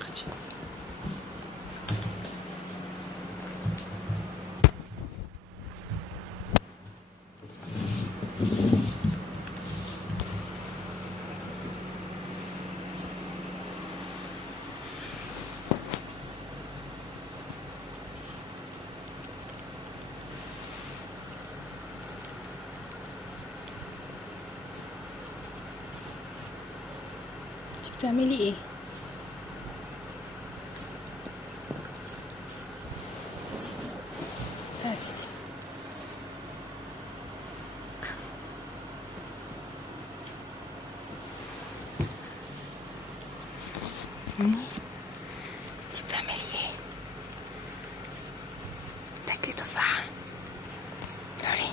اختي. انت بتعملي ايه؟ تعالي. انت بتعملي ايه؟ تاكلي تفاحة؟ لوري.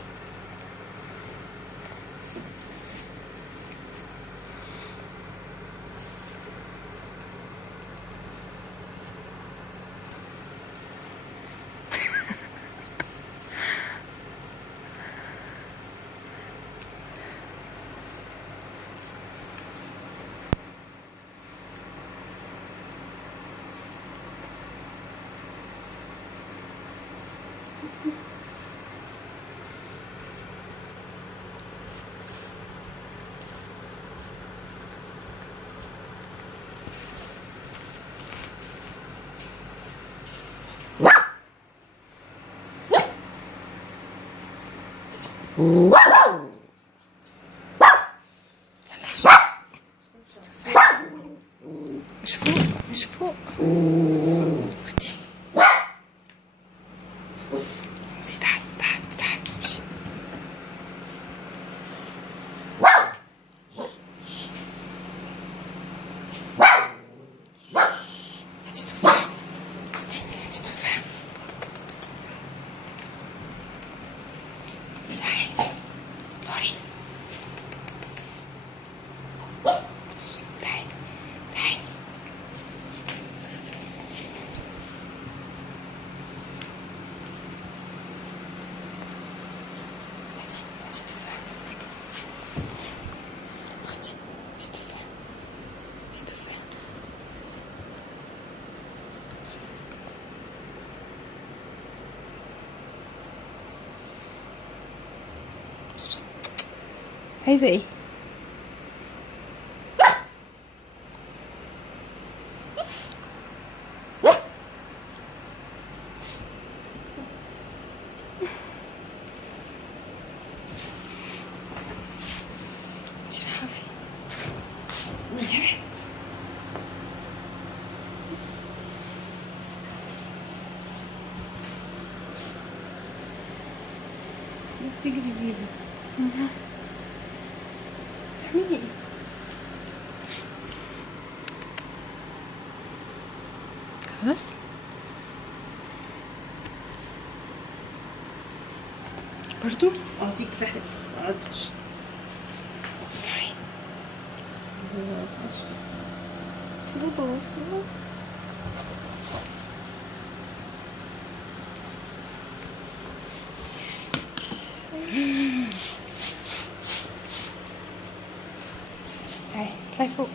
مش فوق مش فوق. اختي انزي تحت تحت تحت. امشي. هاتي تفاحة. اختي هاتي تفاحة. تعالي لوري. تعالي تعالي. هاتي هاتي تفاحة. اختي هاتي تفاحة. هاتي تفاحة. عايزة ايه؟ انتي رايحة فين؟ يا بنت. بتجري بيها. بتعملي ايه؟ خلاص. برضو؟ دي كفاية. معرضش. كده بوظتيها. تعالي اطلعي فوق.